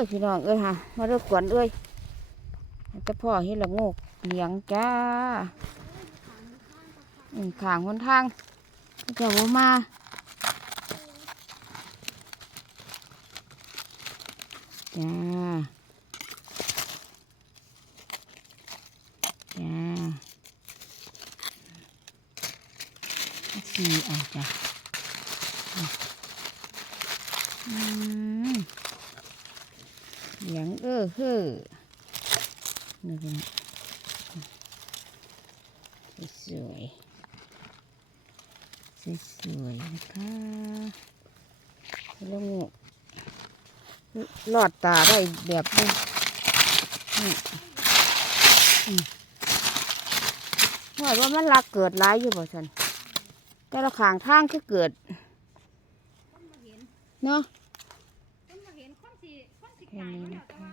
ยพี่น้องเอ้ยฮะมาเลิกกวนเอ้ยแต่พ่อเห็นละโงกเหลียงจ้าขางหนทางเจะว่ามาจ้าจ้าสี่อะจ้ะอืม เหลียงเออเฮ้อนี่เป็นสวยสวยนะคะแล้วงูลอดตาได้แบบนี้นี่อืมว่าว่ามันรักเกิดร้ายอยู่บ่สันแต่ละขางทางคือเกิดเนาะ คนมาเห็นคน สิคนสิแค่ขายนี้แล้นะวแต่คะว่า